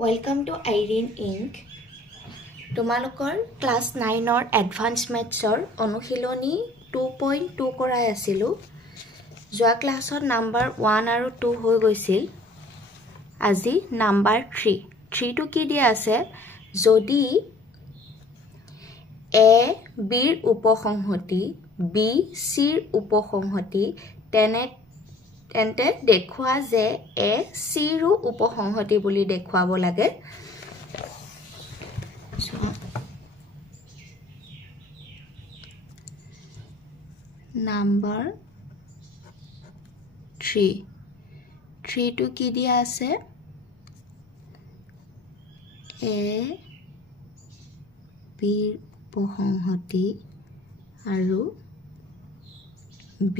Welcome to Irene Inc. তোমালোকৰ class 9 advance ম্যাথছৰ অনুশীলনী 2.2 কৰাই আছিলো যোৱা ক্লাছত নাম্বাৰ 1 আৰু 2 হৈ গৈছিল আজি নাম্বাৰ 3 টো কি দিয়া আছে যদি a b ৰ উপসংহতি b c ৰ উপসংহতি তেন্তে দেখুৱা যে a c ৰ উপসংহতি বুলি দেখুৱাব লাগে Number 3 to ki dia ase a b upohonghoti aru b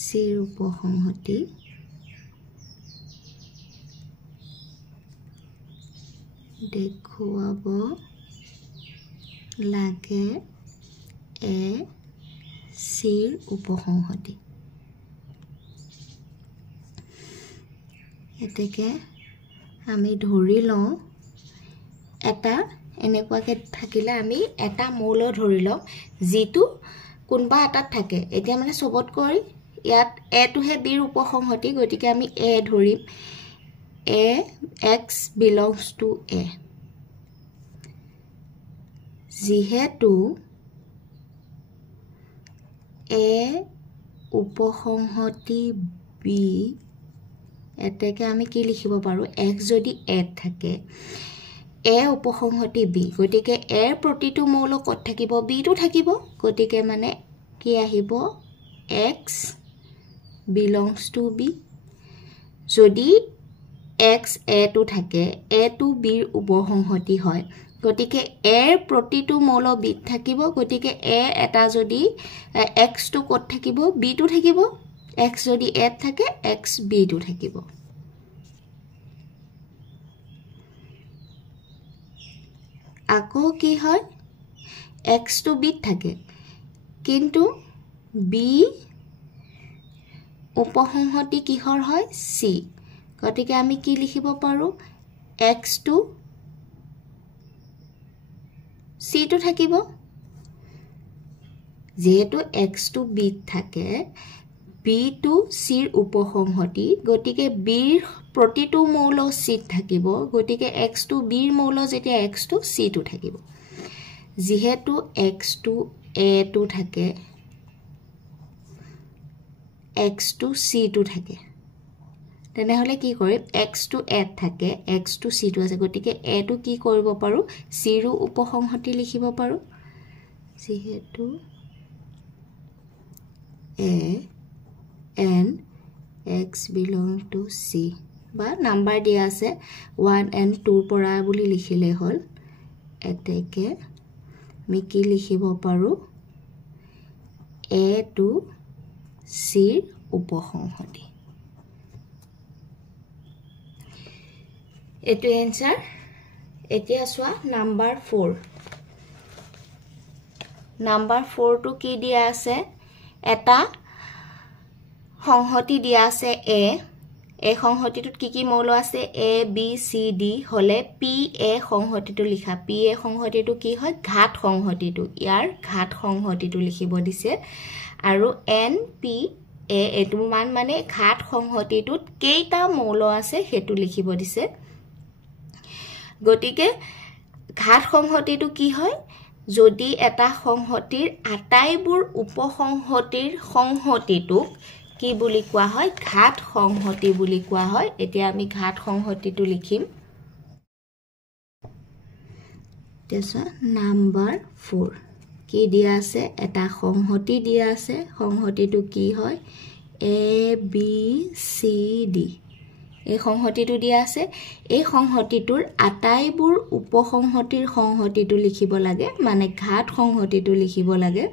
c upohonghoti dekhuabo lage a Sir উপসংহতি এতেকে আমি ধৰি লওঁ এটা এনেকুৱাকে থাকিলে আমি এটা মৌল ধৰি লওঁ যেটো কোনবা এটাত থাকে এতিয়া মানে সবত কৰি ইয়াত a টো হে b ৰ উপসংহতি গতিকে আমি a ধৰিম a x belongs to a যেহেতু a উপসংহতি b এতেকে আমি কি লিখিব পাৰো x যদি a থাকে a উপসংহতি b গতিকে a ৰ প্ৰতিটো মৌল কত থাকিব b টো থাকিব গতিকে মানে কি আহিব x belongs to b যদি x a টো থাকে a টো b ৰ উপসংহতি হয় গতিকে a ৰ প্ৰতিটো মৌল b থাকিব গতিকে a এটা যদি x টো কত থাকিব b টো থাকিব x যদি a থাকে x b টো থাকিব আকৌ কি হয় x টো b থাকে কিন্তু b উপসংহতি কিহৰ হয় c গতিকে আমি কি লিখিব পাৰো x টো c টো থাকিব যেহেতু x টো b থাকে b টো c ৰ উপসংহতি গতিকে b ৰ প্ৰতিটো মৌল c থাকিব গতিকে x টো b ৰ মৌল যেতিয়া x টো c টো থাকিব যেহেতু x টো a টো থাকে x টো c টো থাকে তেনেহলে কি কৰিম x টো a থাকে x টো c টো আছে গতিকে a টো কি কৰিব পাৰো c ৰ উপসংহতি লিখিব পাৰো যেহেতু a and x belong to c বা নাম্বাৰ দিয়া আছে 1 and 2 পৰা বুলি লিখিলে হল এতেকে আমি কি লিখিব পাৰো a to c ৰ উপসংহতি এটো এনসাৰ এতিয়া সোয়া নাম্বাৰ 4 টো কি দিয়া আছে এটা সংহতি দিয়া আছে a সংহতিটোত কি মৌল আছে a b c d হলে p a সংহতিটো লিখা p a সংহতিটো কি হয় ঘাত সংহতিটো ইয়াৰ ঘাত সংহতিটো লিখিব দিছে আৰু n p a এটো মান মানে ঘাত সংহতিটোত কেইটা মৌল আছে হেতু লিখিব দিছে গতিকে ঘাত সংহতিটো কি হয় যদি এটা সংহতিৰ আটাইবোৰ উপসংহতিৰ সংহতিটোক কি বুলি কোৱা হয় ঘাত সংহতি বুলি কোৱা হয় এতিয়া আমি ঘাত সংহতিটো লিখিম তেছা নাম্বাৰ 4 কি দিয়া আছে এটা সংহতি দিয়া আছে সংহতিটো কি হয় a b c d এই সংহতিটো দিয়া আছে এই সংহতিটোৰ আটাইবোৰ উপসংহতিৰ সংহতিটো লিখিব লাগে মানে ঘাত সংহতিটো লিখিব লাগে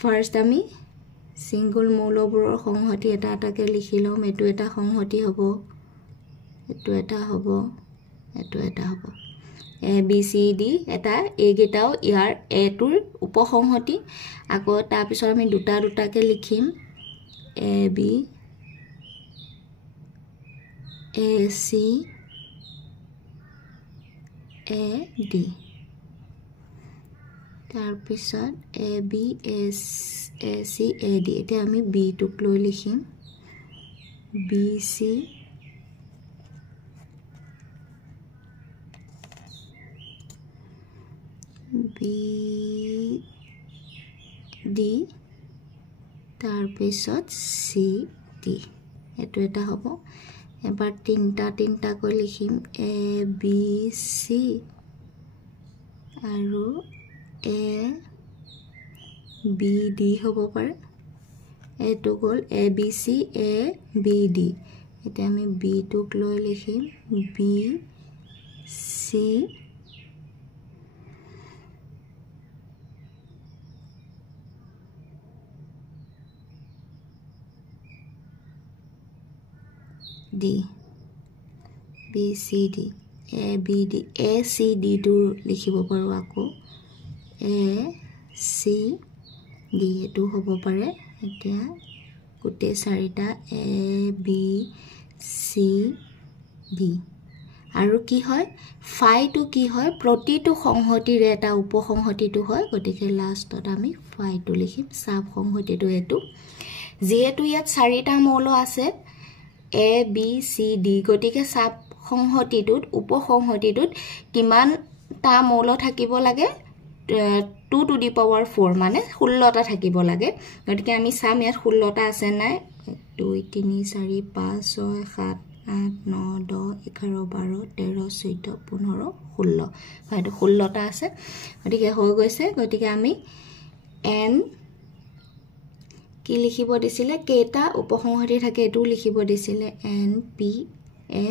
ফাৰ্স্ট আমি সিঙ্গল মৌলবোৰৰ সংহতি এটা এটাকে লিখি লম এটো এটা সংহতি হ'ব এটো এটা হ'ব এটো এটা হ'ব a b c d এটা এই গেটাও ইয়াৰ a টোৰ উপসংহতি আকৌ তাৰ পিছত আমি দুটাকে লিখিম a b AC A D তাৰপিছত A B S A C A D এতিয়া আমি বি টুক লৈ লিখিম বি চি বি ডি তাৰপিছত চি ডি এইটো এটা হ'ব এবাৰ তিনিটাকৈ লিখিম এ বি চি আৰু এ বি ডি হ'ব পাৰে এইটো গ'ল A B C A B D এতিয়া আমি বি টুক লৈ লিখিম B C D B C D A B D A C ডিটো লিখিব পাৰোঁ আকৌ এ চি ডি এইটো হ'ব পাৰে এতিয়া গোটেই চাৰিটা এ বি চি ডি আৰু কি হয় ফাইটো কি হয় প্ৰতিটো সংহতিৰে এটা উপসংহতিটো হয় গতিকে লাষ্টত আমি ফাইটো লিখিম সাব সংহতিটো এইটো যেহেতু ইয়াত চাৰিটা মৌল আছে এ বি চি ডি গতিকে সাব সংহতিটোত উপসংহতিটোত কিমানটা মৌল থাকিব লাগে 2 to the power 4 মানে 16টা থাকিব লাগে গতিকে আমি চাম ইয়াত 16টা আছে নাই 2 3 4 5 6 7 8 9 10 11 12 13 14 15 16 হয়তো 16টা আছে গতিকে হৈ গৈছে গতিকে আমি n কি লিখিব দিছিলে কেটা উপসংহতি থাকে এটো লিখিব দিছিলে n p a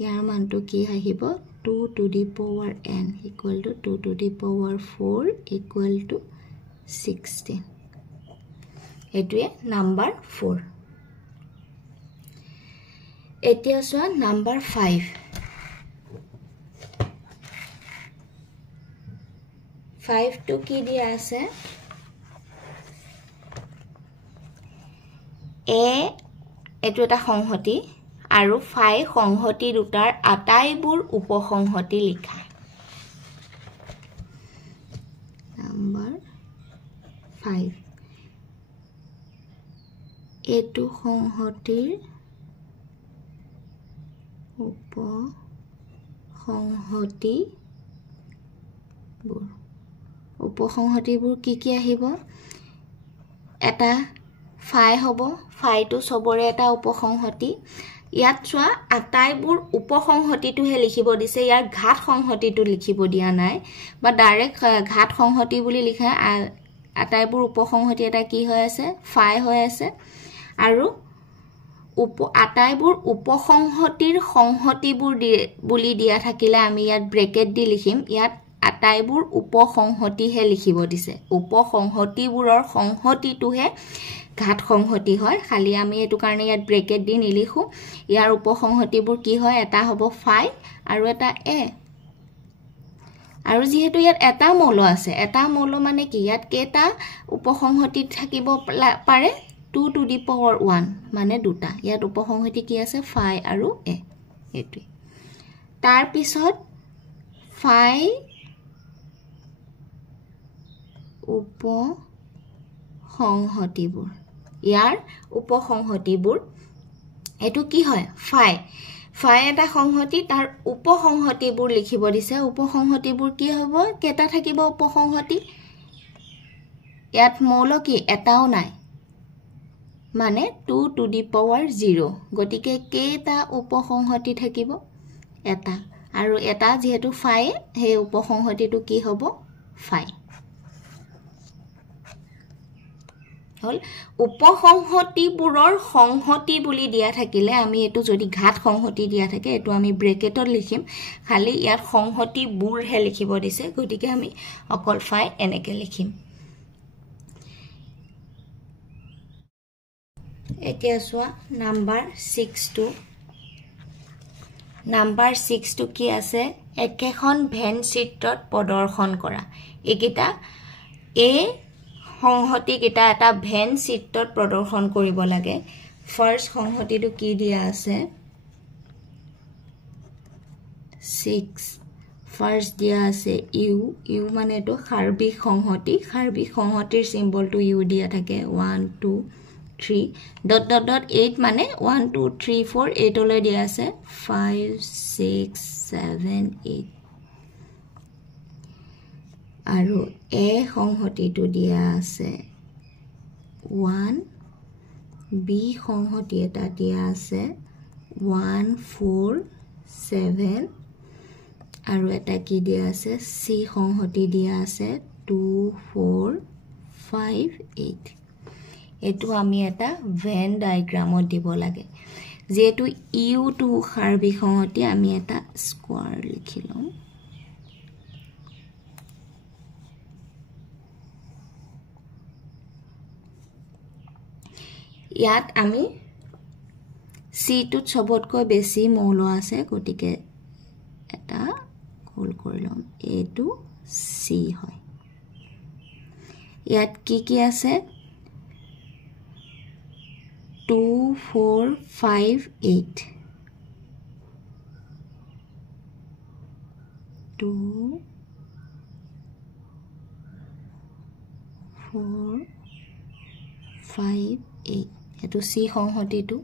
ইয়াৰ মানটো কি আহিব 2 to the power n equal to 2 to the power 4 equal to 16 এটোৱে নাম্বাৰ 4 এতিয়া সোৱা নাম্বার 5 5 to কি দিয়া আছে এ এটো এটা সংহতি আৰু ফাই সংহতি দুটাৰ আটাইবোৰ উপসংহতি লিখা নাম্বাৰ 5 এটো সংহতিৰ উপসংহতিবোৰ কি আহিব এটা ফাই হ'ব ফাইটো সবৰে এটা উপসংহতি ইয়াত চোৱা আটাইবোৰ উপসংহতিটোহে লিখিব দিছে ইয়াৰ ঘাত সংহতিটো লিখিব দিয়া নাই বা ডাইৰেক্ট ঘাত সংহতি বুলি লিখা আটাইবোৰ উপসংহতি এটা কি হৈ আছে ফাই হৈ আছে আৰু আটাইবোৰ উপসংহতিৰ সংহতিবোৰ বুলি দিয়া থাকিলে আমি ইয়াত ব্ৰেকেট দি লিখিম ইয়াত আটাইবোৰ উপসংহতিহে লিখিব দিছে উপসংহতিবোৰৰ সংহতিটোহে ঘাত সংহতি হয় খালি আমি এটো কাৰণে ইয়াত ব্ৰেকেট দি নিলিখো ইয়াৰ উপসংহতিবোৰ কি হয় এটা হ'ব ফাই আৰু এটা এ আৰু যেহেতু ইয়াত এটা মৌল আছে এটা মৌল মানে কি ইয়াত কেটা উপসংহতি থাকিব পাৰে 2 to the power 1 মানে দুটা ইয়াত উপসংহতি কি আছে ফাই আৰু এ এটো তাৰ পিছত ফাই উপসংহতিবোৰ ইয়াৰ উপসংহতিবোৰ এটো কি হয় ফাই ফাই এটা সংহতি তাৰ উপসংহতিবোৰ লিখিব দিছে উপসংহতিবোৰ কি হ'ব কেটা থাকিব উপসংহতি ইয়াত মৌল কি এটাও নাই মানে 2 to the power 0 গতিকে কেটা উপসংহতি থাকিব এটা আৰু এটা যেহেতু ফাই হে উপসংহতিটো কি হ'ব ফাই হল উপসংহতিবোৰৰ সংহতি বুলি দিয়া থাকিলে আমি এটো যদি ঘাত সংহতি দিয়া থাকে এটো আমি ব্ৰেকেটত লিখিম খালি ইয়াত সংহতিবোৰ হে লিখিব দিছে গতিকে আমি অকল ফাই এনেকে লিখিম এতিয়া সোৱা নাম্বাৰ 6 to কি আছে একেখন ভেন চিত্ৰত প্ৰদৰ্শন কৰা একিটা এ সংহতি কিটা এটা ভেন চিত্ৰত প্ৰদৰ্শন কৰিব লাগে ফাৰ্স্ট সংহতিটো কি দিয়া আছে 6 ফাৰ্ষ্ট দিয়া আছে ইউ ইউ মানে এইটো সাৰ্বিক সংহতিৰ চিম্বলটো ইউ দিয়া থাকে 1 2 3 ডট ডট ডট 8 মানে 1 2 3 4 8 লৈ দিয়া আছে 5 6 7 8 আৰু এ সংহতিটো দিয়া আছে 1 বি সংহতি এটা দিয়া আছে 1 4 7 আৰু এটা কি দিয়া আছে সি সংহতি দিয়া আছে 2 4 5 8 এটো আমি এটা ভেন ডায়াগ্ৰামত দিব লাগে যেটো ইউ টু সাৰ্বিক সংহতি আমি এটা স্কোয়াৰ লিখিলম ইয়াত আমি সি টু সবতকৈ বেছি মৌল আছে গতিকে এটা কল কৰিলম এটো সি হয় ইয়াত কি আছে 2 4 5 8 2 4 5 8 এটো সি সংহতিটো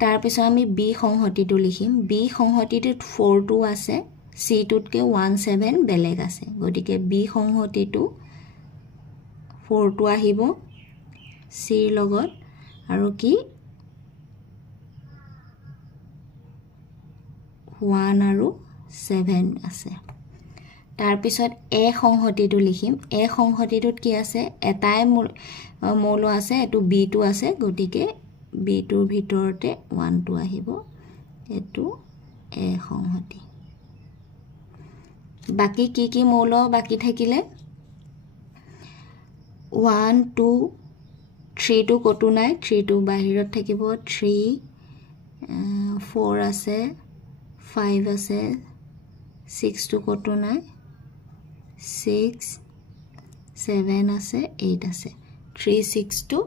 তাৰ পিছত আমি বি সংহতিটো লিখিম বি সংহতিটোত 4 2 আছে সি টুতকে 1 7 বেলেগ আছে গতিকে বি সংহতিটো 4 2 আহিব সি লগত আৰু কি 1 আৰু 7 আছে তাৰ পিছত এ সংহতিটো লিখিম এ সংহতিটোত কি আছে এটাই মৌল আছে এটো বি টু আছে গতিকে বি টুৰ ভিতৰতে 1 2 আহিব এটো এ সংহতি বাকি কি মৌল বাকি থাকিলে 1 2 3 টু কটো নাই 3 টু বাহিৰত থাকিব 3 4 আছে 5 আছে 6 টু কটো নাই 6 7 আছে 8 আছে 3 6 টু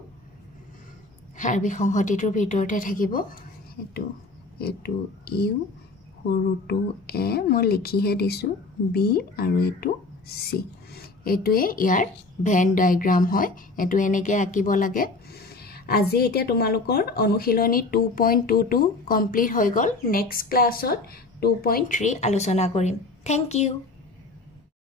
সাৰ্বিক সংহতিটোৰ ভিতৰতে থাকিব এটো ইউ সৰুটো এ মই লিখিহে দিছো বি আৰু এটো সি এটোৱে ইয়াৰ ভেন ডায়াগ্ৰাম হয় এটো এনেকে আঁকিব লাগে আজি এতিয়া তোমালোকৰ অনুশীলনী 2.22 কমপ্লিট হৈ গল নেক্সট ক্লাছত 2.3 আলোচনা কৰিম থ্যাংক ইউ